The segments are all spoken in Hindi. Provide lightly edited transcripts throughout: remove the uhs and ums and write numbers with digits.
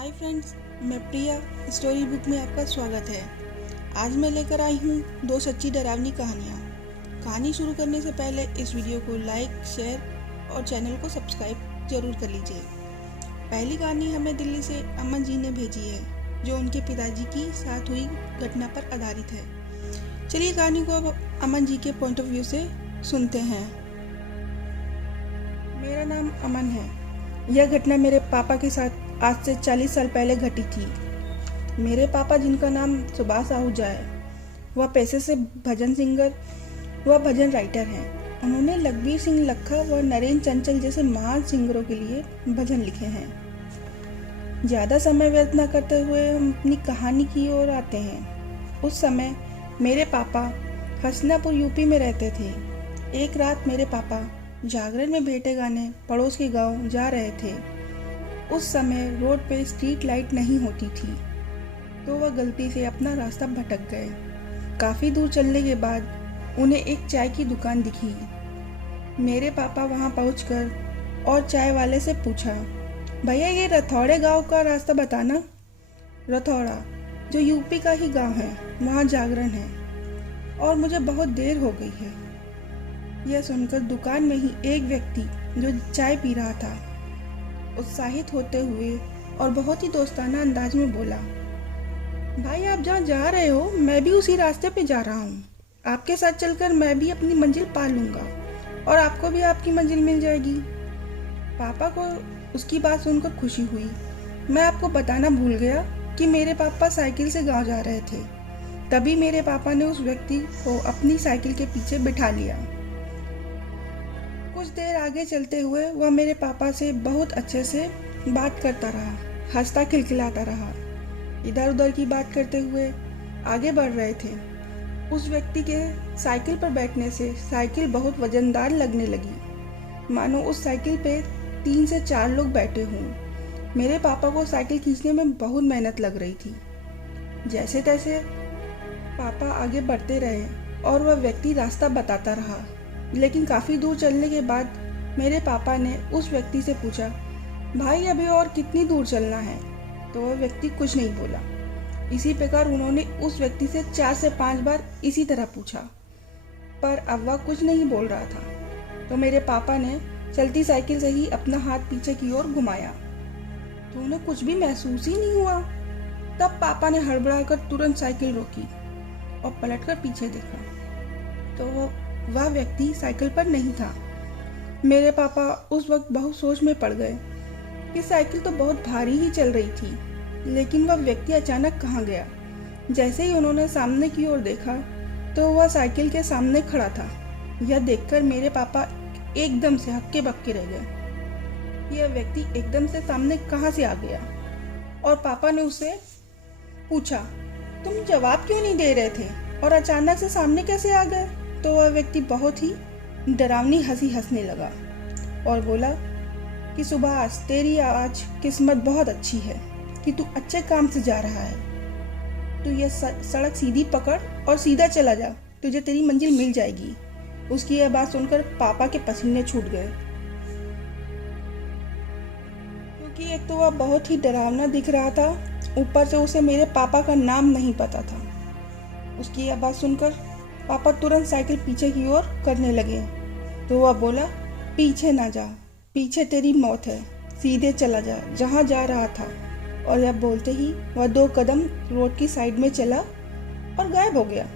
हाय फ्रेंड्स, मैं प्रिया स्टोरी बुक में आपका स्वागत है। आज मैं लेकर आई हूँ दो सच्ची डरावनी कहानियाँ। कहानी शुरू करने से पहले इस वीडियो को लाइक, शेयर और चैनल को सब्सक्राइब जरूर कर लीजिए। पहली कहानी हमें दिल्ली से अमन जी ने भेजी है, जो उनके पिताजी की साथ हुई घटना पर आधारित है। चलिए कहानी को अब अमन जी के पॉइंट ऑफ व्यू से सुनते हैं। मेरा नाम अमन है। यह घटना मेरे पापा के साथ आज से 40 साल पहले घटी थी। मेरे पापा, जिनका नाम सुभाष आहूजा है, वह पेशे से भजन सिंगर व भजन राइटर हैं। उन्होंने लखबीर सिंह लखा व नरेंद्र चंचल जैसे महान सिंगरों के लिए भजन लिखे हैं। ज़्यादा समय व्यर्थ न करते हुए हम अपनी कहानी की ओर आते हैं। उस समय मेरे पापा हसनापुर यूपी में रहते थे। एक रात मेरे पापा जागरण में भेंटे गाने पड़ोस के गांव जा रहे थे। उस समय रोड पे स्ट्रीट लाइट नहीं होती थी, तो वह गलती से अपना रास्ता भटक गए। काफ़ी दूर चलने के बाद उन्हें एक चाय की दुकान दिखी। मेरे पापा वहां पहुंचकर और चाय वाले से पूछा, भैया ये रथौड़े गांव का रास्ता बताना। रथौड़ा जो यूपी का ही गांव है, वहां जागरण है और मुझे बहुत देर हो गई है। यह सुनकर दुकान में ही एक व्यक्ति जो चाय पी रहा था उत्साहित होते हुए और बहुत ही दोस्ताना अंदाज में बोला, भाई आप जहाँ जा रहे हो मैं भी उसी रास्ते पे जा रहा हूँ। आपके साथ चलकर मैं भी अपनी मंजिल पा लूँगा और आपको भी आपकी मंजिल मिल जाएगी। पापा को उसकी बात सुनकर खुशी हुई। मैं आपको बताना भूल गया कि मेरे पापा साइकिल से गाँव जा रहे थे। तभी मेरे पापा ने उस व्यक्ति को अपनी साइकिल के पीछे बिठा लिया। कुछ देर आगे चलते हुए वह मेरे पापा से बहुत अच्छे से बात करता रहा, हंसता खिलखिलाता रहा। इधर उधर की बात करते हुए आगे बढ़ रहे थे। उस व्यक्ति के साइकिल पर बैठने से साइकिल बहुत वजनदार लगने लगी, मानो उस साइकिल पे 3 से 4 लोग बैठे हों। मेरे पापा को साइकिल खींचने में बहुत मेहनत लग रही थी। जैसे तैसे पापा आगे बढ़ते रहे और वह व्यक्ति रास्ता बताता रहा। लेकिन काफ़ी दूर चलने के बाद मेरे पापा ने उस व्यक्ति से पूछा, भाई अभी और कितनी दूर चलना है? तो वह व्यक्ति कुछ नहीं बोला। इसी प्रकार उन्होंने उस व्यक्ति से 4 से 5 बार इसी तरह पूछा, पर अब वह कुछ नहीं बोल रहा था। तो मेरे पापा ने चलती साइकिल से ही अपना हाथ पीछे की ओर घुमाया, तो उन्हें कुछ भी महसूस ही नहीं हुआ। तब पापा ने हड़बड़ाकर तुरंत साइकिल रोकी और पलटकर पीछे देखा, तो वह व्यक्ति साइकिल पर नहीं था। मेरे पापा उस वक्त बहुत सोच में पड़ गए कि साइकिल तो बहुत भारी ही चल रही थी, लेकिन वह व्यक्ति अचानक कहाँ गया। जैसे ही उन्होंने सामने की ओर देखा तो वह साइकिल के सामने खड़ा था। यह देखकर मेरे पापा एकदम से हक्के बक्के रह गए। यह व्यक्ति एकदम से सामने कहाँ से आ गया? और पापा ने उससे पूछा, तुम जवाब क्यों नहीं दे रहे थे और अचानक से सामने कैसे आ गए? तो वह व्यक्ति बहुत ही डरावनी हंसी हंसने लगा और बोला कि सुभाष, तेरी आज किस्मत बहुत अच्छी है कि तू अच्छे काम से जा रहा है। तू ये सड़क सीधी पकड़ और सीधा चला जा, तुझे तेरी मंजिल मिल जाएगी। उसकी यह बात सुनकर पापा के पसीने छूट गए, क्योंकि एक तो वह बहुत ही डरावना दिख रहा था, ऊपर से उसे मेरे पापा का नाम नहीं पता था। उसकी यह बात सुनकर पापा तुरंत साइकिल पीछे की ओर करने लगे। तो वह बोला, पीछे ना जा, पीछे तेरी मौत है, सीधे चला जा जहाँ जा रहा था। और यह बोलते ही वह 2 कदम रोड की साइड में चला और गायब हो गया।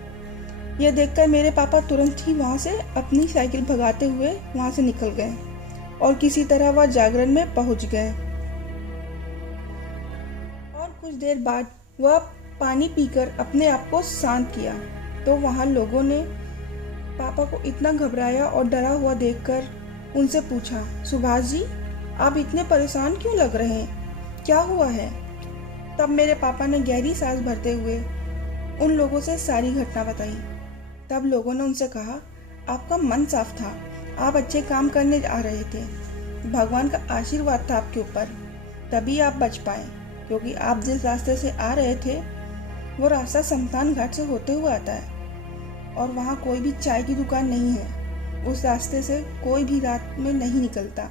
यह देखकर मेरे पापा तुरंत ही वहाँ से अपनी साइकिल भगाते हुए वहाँ से निकल गए और किसी तरह वह जागरण में पहुँच गए। और कुछ देर बाद वह पानी पीकर अपने आप को शांत किया। तो वहाँ लोगों ने पापा को इतना घबराया और डरा हुआ देखकर उनसे पूछा, सुभाष जी आप इतने परेशान क्यों लग रहे हैं, क्या हुआ है? तब मेरे पापा ने गहरी सांस भरते हुए उन लोगों से सारी घटना बताई। तब लोगों ने उनसे कहा, आपका मन साफ था, आप अच्छे काम करने आ रहे थे, भगवान का आशीर्वाद था आपके ऊपर, तभी आप बच पाए। क्योंकि आप जिस रास्ते से आ रहे थे वो रास्ता शमशान घाट से होते हुए आता है और वहाँ कोई भी चाय की दुकान नहीं है। उस रास्ते से कोई भी रात में नहीं निकलता।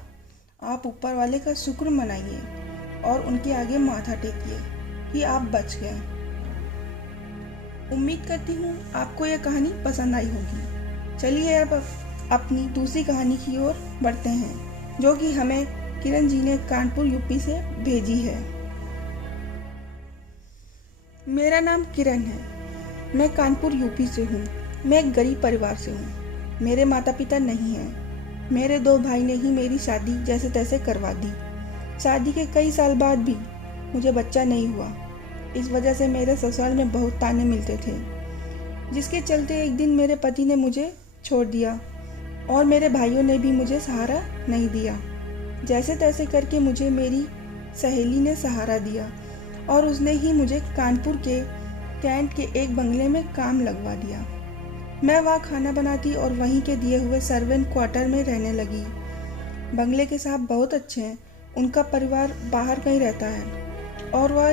आप ऊपर वाले का शुक्र मनाइए और उनके आगे माथा टेकिए कि आप बच गए। उम्मीद करती हूँ आपको यह कहानी पसंद आई होगी। चलिए अब अपनी दूसरी कहानी की ओर बढ़ते हैं, जो कि हमें किरण जी ने कानपुर यूपी से भेजी है। मेरा नाम किरण है। मैं कानपुर यूपी से हूँ। मैं एक गरीब परिवार से हूँ। मेरे माता पिता नहीं हैं। मेरे 2 भाई ने ही मेरी शादी जैसे तैसे करवा दी। शादी के कई साल बाद भी मुझे बच्चा नहीं हुआ। इस वजह से मेरे ससुराल में बहुत ताने मिलते थे, जिसके चलते एक दिन मेरे पति ने मुझे छोड़ दिया और मेरे भाइयों ने भी मुझे सहारा नहीं दिया। जैसे तैसे करके मुझे मेरी सहेली ने सहारा दिया और उसने ही मुझे कानपुर के कैंट के एक बंगले में काम लगवा दिया। मैं वहाँ खाना बनाती और वहीं के दिए हुए सर्वेंट क्वार्टर में रहने लगी। बंगले के साहब बहुत अच्छे हैं। उनका परिवार बाहर कहीं रहता है और वह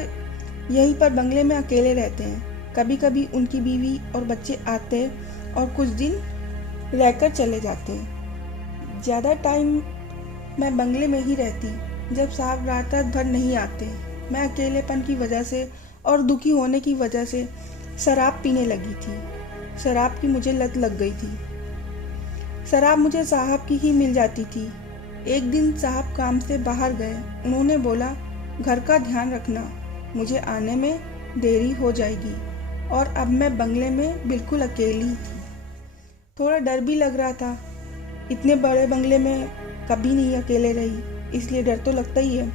यहीं पर बंगले में अकेले रहते हैं। कभी कभी उनकी बीवी और बच्चे आते और कुछ दिन रहकर चले जाते हैं। ज़्यादा टाइम मैं बंगले में ही रहती। जब साहब रात भर नहीं आते, मैं अकेलेपन की वजह से और दुखी होने की वजह से शराब पीने लगी थी। शराब की मुझे लत लग गई थी। शराब मुझे साहब की ही मिल जाती थी। एक दिन साहब काम से बाहर गए। उन्होंने बोला, घर का ध्यान रखना, मुझे आने में देरी हो जाएगी। और अब मैं बंगले में बिल्कुल अकेली थी। थोड़ा डर भी लग रहा था। इतने बड़े बंगले में कभी नहीं अकेले रही, इसलिए डर तो लगता ही है।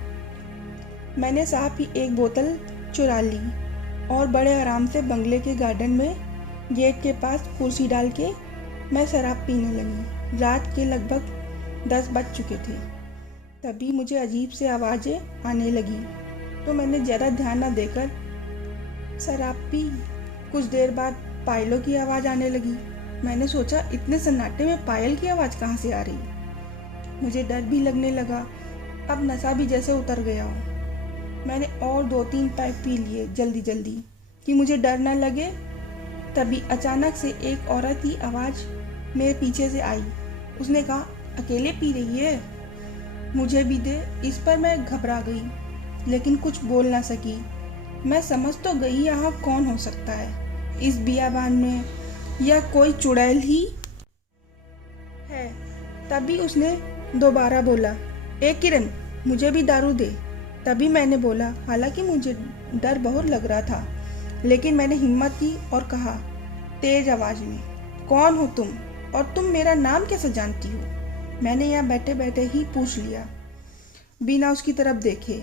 मैंने साहब की एक बोतल चुरा ली और बड़े आराम से बंगले के गार्डन में गेट के पास कुर्सी डाल के मैं शराब पीने लगी। रात के लगभग 10 बज चुके थे। तभी मुझे अजीब से आवाज़ें आने लगी, तो मैंने ज़्यादा ध्यान न देकर शराब पी। कुछ देर बाद पायलों की आवाज़ आने लगी। मैंने सोचा, इतने सन्नाटे में पायल की आवाज़ कहाँ से आ रही। मुझे डर भी लगने लगा। अब नशा भी जैसे उतर गया हो। मैंने और 2-3 पैक पी लिए जल्दी जल्दी कि मुझे डर न लगे। तभी अचानक से एक औरत की आवाज़ मेरे पीछे से आई। उसने कहा, अकेले पी रही है, मुझे भी दे। इस पर मैं घबरा गई, लेकिन कुछ बोल ना सकी। मैं समझ तो गई यहाँ कौन हो सकता है, इस बियाबान में या कोई चुड़ैल ही है। तभी उसने दोबारा बोला, ए किरण, मुझे भी दारू दे। तभी मैंने बोला, हालांकि मुझे डर बहुत लग रहा था, लेकिन मैंने हिम्मत की और कहा तेज आवाज में, कौन हो तुम और तुम मेरा नाम कैसे जानती हो। मैंने यहाँ बैठे बैठे ही पूछ लिया, बिना उसकी तरफ देखे।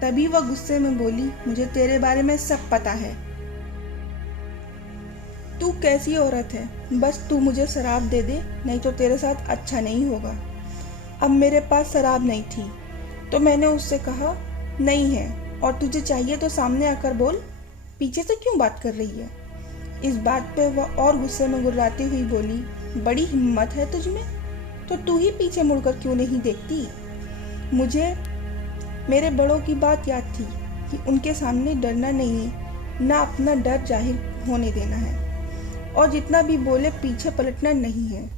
तभी वह गुस्से में बोली, मुझे तेरे बारे में सब पता है। तू कैसी औरत है, बस तू मुझे शराब दे दे, नहीं तो तेरे साथ अच्छा नहीं होगा। अब मेरे पास शराब नहीं थी, तो मैंने उससे कहा, नहीं है, और तुझे चाहिए तो सामने आकर बोल, पीछे से क्यों बात कर रही है। इस बात पे वह और गुस्से में गुर्राती हुई बोली, बड़ी हिम्मत है तुझ में, तो तू ही पीछे मुड़कर क्यों नहीं देखती। मुझे मेरे बड़ों की बात याद थी कि उनके सामने डरना नहीं है, ना अपना डर जाहिर होने देना है, और जितना भी बोले पीछे पलटना नहीं है।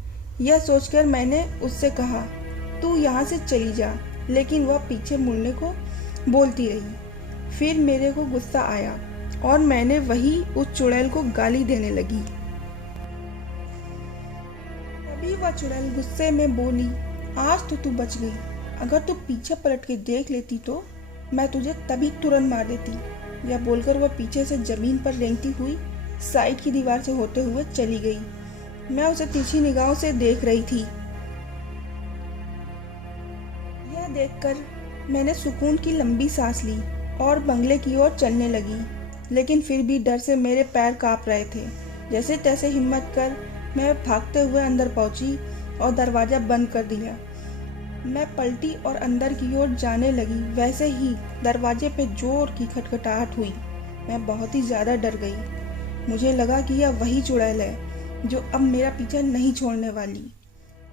यह सोचकर मैंने उससे कहा, तू यहाँ से चली जा, लेकिन वह पीछे मुड़ने को बोलती रही। फिर मेरे को गुस्सा आया और मैंने वही उस चुड़ैल को गाली देने लगी। तभी वह चुड़ैल गुस्से में बोली, आज तो तू बच गई, अगर तू पीछे पलट के देख लेती तो मैं तुझे तभी तुरंत मार देती। यह बोलकर वह पीछे से जमीन पर रेंगती हुई साइड की दीवार से होते हुए चली गई। मैं उसे तिरछी निगाहों से देख रही थी। यह देखकर मैंने सुकून की लंबी सांस ली और बंगले की ओर चलने लगी, लेकिन फिर भी डर से मेरे पैर कांप रहे थे। जैसे तैसे हिम्मत कर मैं भागते हुए अंदर पहुंची और दरवाज़ा बंद कर दिया। मैं पलटी और अंदर की ओर जाने लगी। वैसे ही दरवाजे पे जोर की खटखटाहट हुई। मैं बहुत ही ज़्यादा डर गई। मुझे लगा कि यह वही चुड़ैल है जो अब मेरा पीछा नहीं छोड़ने वाली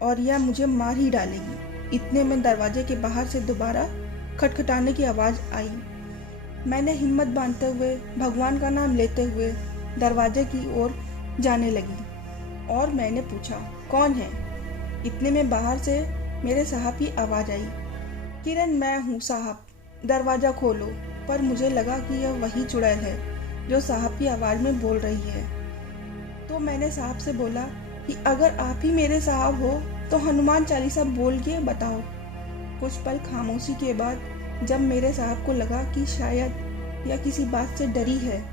और यह मुझे मार ही डालेगी। इतने में दरवाजे के बाहर से दोबारा खटखटाने की आवाज़ आई। मैंने हिम्मत बांधते हुए भगवान का नाम लेते हुए दरवाजे की ओर जाने लगी और मैंने पूछा, कौन है। इतने में बाहर से मेरे साहब की आवाज़ आई, किरण, मैं हूँ साहब, दरवाज़ा खोलो। पर मुझे लगा कि यह वही चुड़ैल है जो साहब की आवाज़ में बोल रही है। तो मैंने साहब से बोला कि अगर आप ही मेरे साहब हो तो हनुमान चालीसा बोल के बताओ। कुछ पल खामोशी के बाद जब मेरे साहब को लगा कि शायद यह किसी बात से डरी है,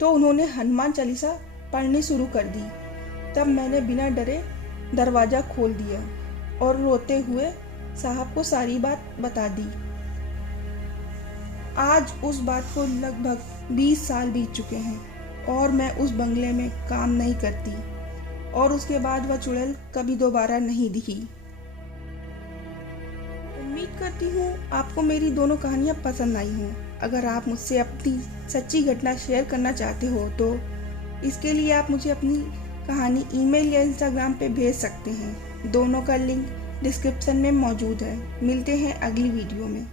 तो उन्होंने हनुमान चालीसा पढ़नी शुरू कर दी। तब मैंने बिना डरे दरवाज़ा खोल दिया और रोते हुए साहब को सारी बात बता दी। आज उस बात को लगभग 20 साल बीत चुके हैं और मैं उस बंगले में काम नहीं करती और उसके बाद वह चुड़ैल कभी दोबारा नहीं दिखी। उम्मीद करती हूँ आपको मेरी दोनों कहानियाँ पसंद आई हों। अगर आप मुझसे अपनी सच्ची घटना शेयर करना चाहते हो तो इसके लिए आप मुझे अपनी कहानी ईमेल या इंस्टाग्राम पे भेज सकते हैं। दोनों का लिंक डिस्क्रिप्शन में मौजूद है। मिलते हैं अगली वीडियो में।